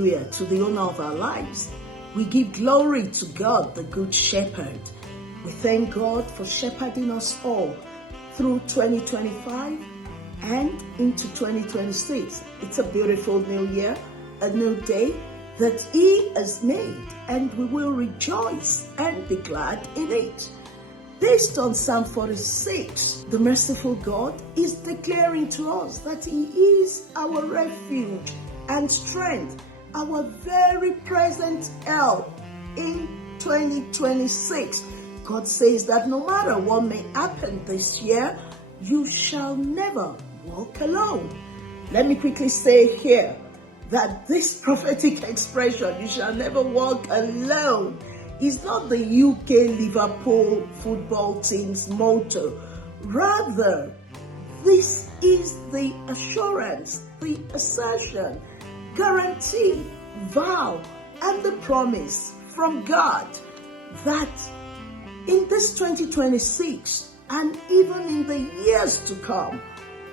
hallelujah to the owner of our lives. We give glory to God, the Good Shepherd. We thank God for shepherding us all through 2025 and into 2026. It's a beautiful new year, a new day that He has made, and we will rejoice and be glad in it. Based on Psalm 46, the merciful God is declaring to us that He is our refuge and strength, our very present help in 2026. God says that no matter what may happen this year, you shall never walk alone. Let me quickly say here that this prophetic expression, you shall never walk alone, is not the UK Liverpool football team's motto. Rather, this is the assurance, the assertion, guarantee, vow, and the promise from God that in this 2026 and even in the years to come,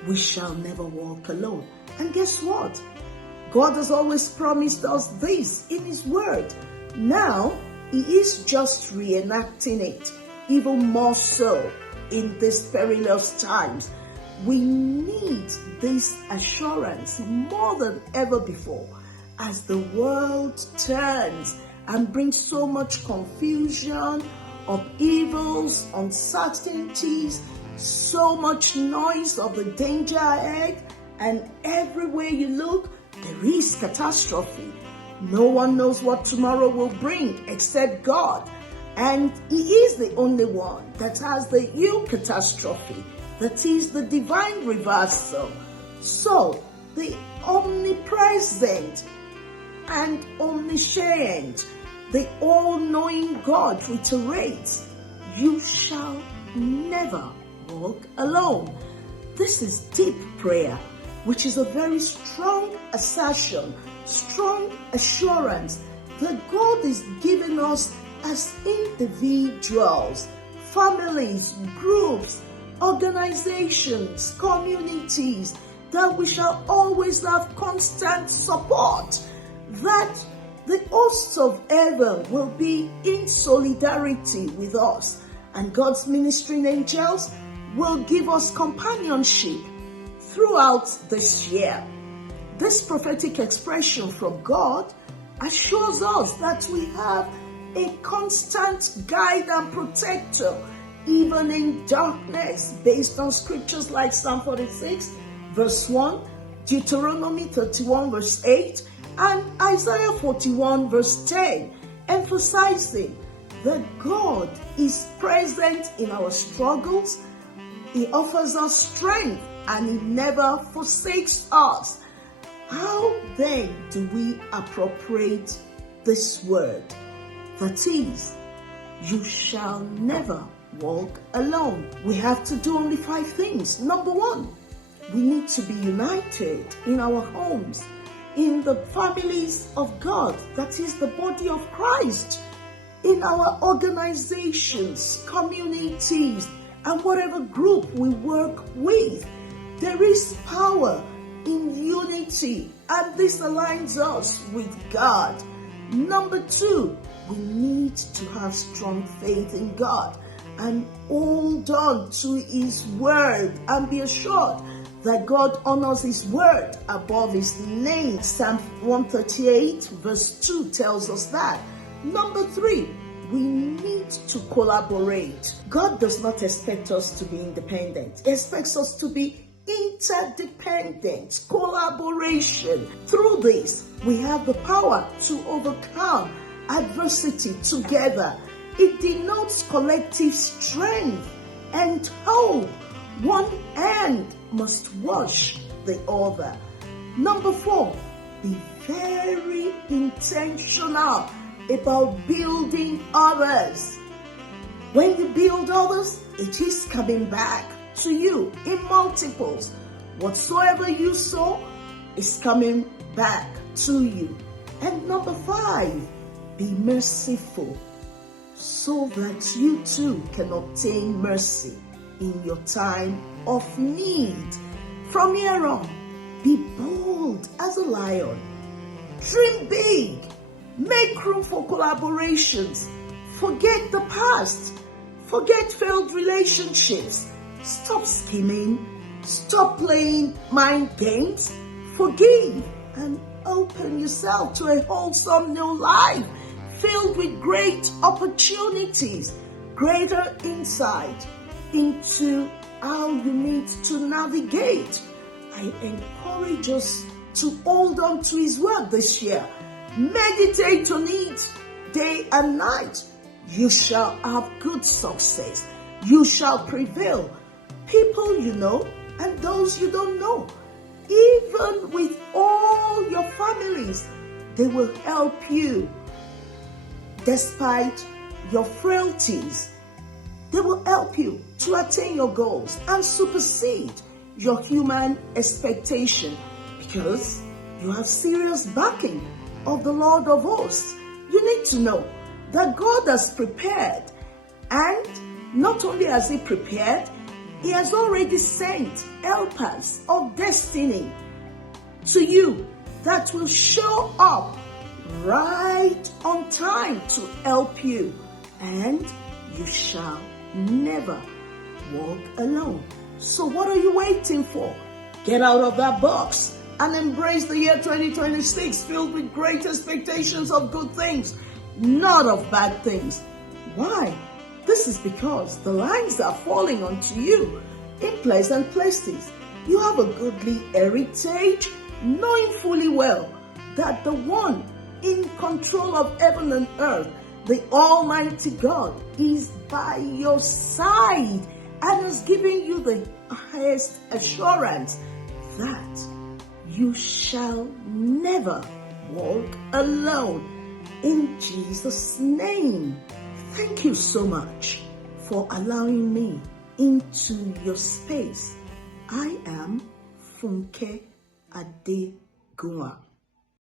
we shall never walk alone. And guess what? God has always promised us this in His Word. Now, He is just reenacting it, even more so in these perilous times. We need this assurance more than ever before as the world turns and brings so much confusion, upheavals, uncertainties, so much noise of the danger ahead, and everywhere you look, there is catastrophe. No one knows what tomorrow will bring except God. And He is the only one that has the catastrophe, that is the divine reversal. So, the omnipresent and omniscient, the all-knowing God reiterates, you shall never walk alone. This is deep prayer, which is a very strong assertion, strong assurance that God is giving us as individuals, families, groups, organizations, communities, that we shall always have constant support, that the hosts of heaven will be in solidarity with us, and God's ministering angels will give us companionship throughout this year. This prophetic expression from God assures us that we have a constant guide and protector, even in darkness, based on scriptures like Psalm 46, verse 1, Deuteronomy 31, verse 8, and Isaiah 41, verse 10, emphasizing that God is present in our struggles. He offers us strength and He never forsakes us. How then do we appropriate this word? That is, you shall never walk alone. We have to do only 5 things. Number 1, we need to be united in our homes, in the families of God, that is the body of Christ, in our organizations, communities, and whatever group we work with. There is power in unity, and this aligns us with God. Number 2, we need to have strong faith in God and hold on to His word and be assured that God honors His word above His name. Psalm 138 verse 2 tells us that. Number 3, we need to collaborate. God does not expect us to be independent. He expects us to be interdependent, collaboration. Through this, we have the power to overcome adversity together. It denotes collective strength and hope. One hand must wash the other. Number 4, be very intentional about building others. When you build others, it is coming back to you in multiples. Whatsoever you sow is coming back to you. And number 5, be merciful so that you too can obtain mercy in your time of need. From here on, be bold as a lion, Dream big. Make room for collaborations. Forget the past. Forget failed relationships. Stop scheming. Stop playing mind games. Forgive and open yourself to a wholesome new life filled with great opportunities, greater insight into how you need to navigate. I encourage us to hold on to His word this year. Meditate on it day and night. You shall have good success. You shall prevail. People you know and those you don't know, even with all your families, they will help you. Despite your frailties, they will help you to attain your goals and supersede your human expectation, because you have serious backing of the Lord of hosts. You need to know that God has prepared, and not only has He prepared, He has already sent helpers of destiny to you that will show up right on time to help you, and you shall never walk alone. So what are you waiting for? Get out of that box and embrace the year 2026 filled with great expectations of good things, not of bad things. Why? This is because the lines are falling onto you in pleasant places. You have a goodly heritage, knowing fully well that the one in control of heaven and earth, the Almighty God, is by your side and is giving you the highest assurance that you shall never walk alone. In Jesus' name, thank you so much for allowing me into your space. I am Funke Adegunwa.